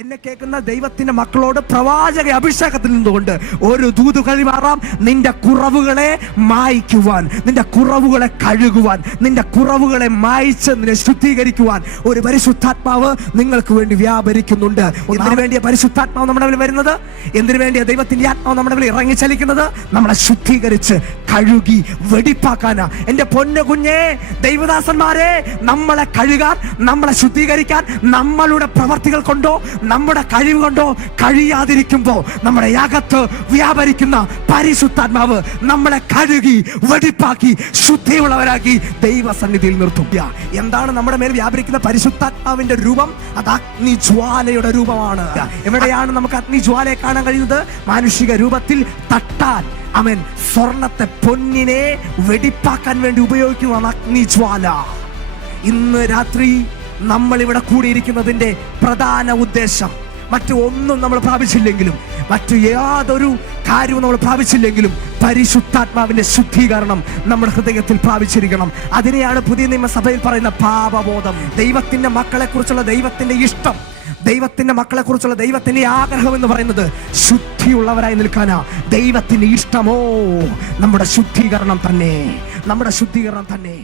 എന്നെ കേൾക്കുന്ന ദൈവത്തിന്റെ മക്കളോട് പ്രവാചക അഭിഷേകത്തിൽ നിന്നുകൊണ്ട് ഒരു ദൂത് കൈമാറാം. നിന്റെ കുറവുകളെ മായ്ക്കുവാൻ, നിന്റെ കുറവുകളെ കഴുകുവാൻ, നിന്റെ കുറവുകളെ മായ്ച്ച് നിന്നെ ശുദ്ധീകരിക്കുവാൻ ഒരു പരിശുദ്ധാത്മാവ് നിങ്ങൾക്ക് വേണ്ടി വ്യാപരിക്കുന്നുണ്ട്. എന്തിനു വേണ്ടിയ പരിശുദ്ധാത്മാവ് നമ്മുടെ മേൽ വരുന്നത്? എന്തിനു വേണ്ടിയ ദൈവത്തിന്റെ ആത്മാവ് നമ്മുടെ മേൽ ഇറങ്ങി ചലിക്കുന്നത്? നമ്മളെ ശുദ്ധീകരിച്ച് കഴുകി വെടിപ്പാക്കാനാ. എന്റെ പൊന്നു കുഞ്ഞേ, ദൈവദാസന്മാരെ, നമ്മളെ കഴുകാൻ, നമ്മളെ ശുദ്ധീകരിക്കാൻ നമ്മളുടെ പ്രവർത്തികൾ കൊണ്ടോ നമ്മുടെ കഴിവ് കൊണ്ടോ കഴിയാതിരിക്കുമ്പോ നമ്മുടെ അകത്ത് വ്യാപരിക്കുന്ന പരിശുദ്ധാത്മാവ് നമ്മളെ കഴുകി വെടിപ്പാക്കി ശുദ്ധിയുള്ളവരാക്കി ദൈവസന്നിധിയിൽ നിർത്തും. എന്താണ് നമ്മുടെ മേൽ വ്യാപരിക്കുന്ന പരിശുദ്ധാത്മാവിന്റെ രൂപം? അത് അഗ്നിജ്വാലയുടെ രൂപമാണ്. എവിടെയാണ് നമുക്ക് അഗ്നിജ്വാലയെ കാണാൻ കഴിയുന്നത്? മാനുഷിക രൂപത്തിൽ തട്ടാൻ, അവൻ സ്വർണത്തെ, പൊന്നിനെ വെടിപ്പാക്കാൻ വേണ്ടി ഉപയോഗിക്കുന്നതാണ് അഗ്നിജ്വാല. ഇന്ന് രാത്രി നമ്മൾ ഇവിടെ കൂടിയിരിക്കുന്നതിന്റെ പ്രധാന ഉദ്ദേശം മറ്റു ഒന്നും നമ്മൾ പ്രാപിച്ചില്ലെങ്കിലും, മറ്റു യാതൊരു കാര്യവും നമ്മൾ പ്രാപിച്ചില്ലെങ്കിലും പരിശുദ്ധാത്മാവിന്റെ ശുദ്ധീകരണം നമ്മുടെ ഹൃദയത്തിൽ പ്രാപിച്ചിരിക്കണം. അതിനെയാണ് പുതിയ നിയമസഭയിൽ പറയുന്ന പാപബോധം. ദൈവത്തിന്റെ മക്കളെ കുറിച്ചുള്ള ദൈവത്തിന്റെ ഇഷ്ടം, ദൈവത്തിന്റെ മക്കളെ കുറിച്ചുള്ള ദൈവത്തിന്റെ ആഗ്രഹം എന്ന് പറയുന്നത് ശുദ്ധിയുള്ളവരായി നിൽക്കാനാ. ദൈവത്തിന്റെ ഇഷ്ടമോ നമ്മുടെ ശുദ്ധീകരണം തന്നെ, നമ്മുടെ ശുദ്ധീകരണം തന്നെ.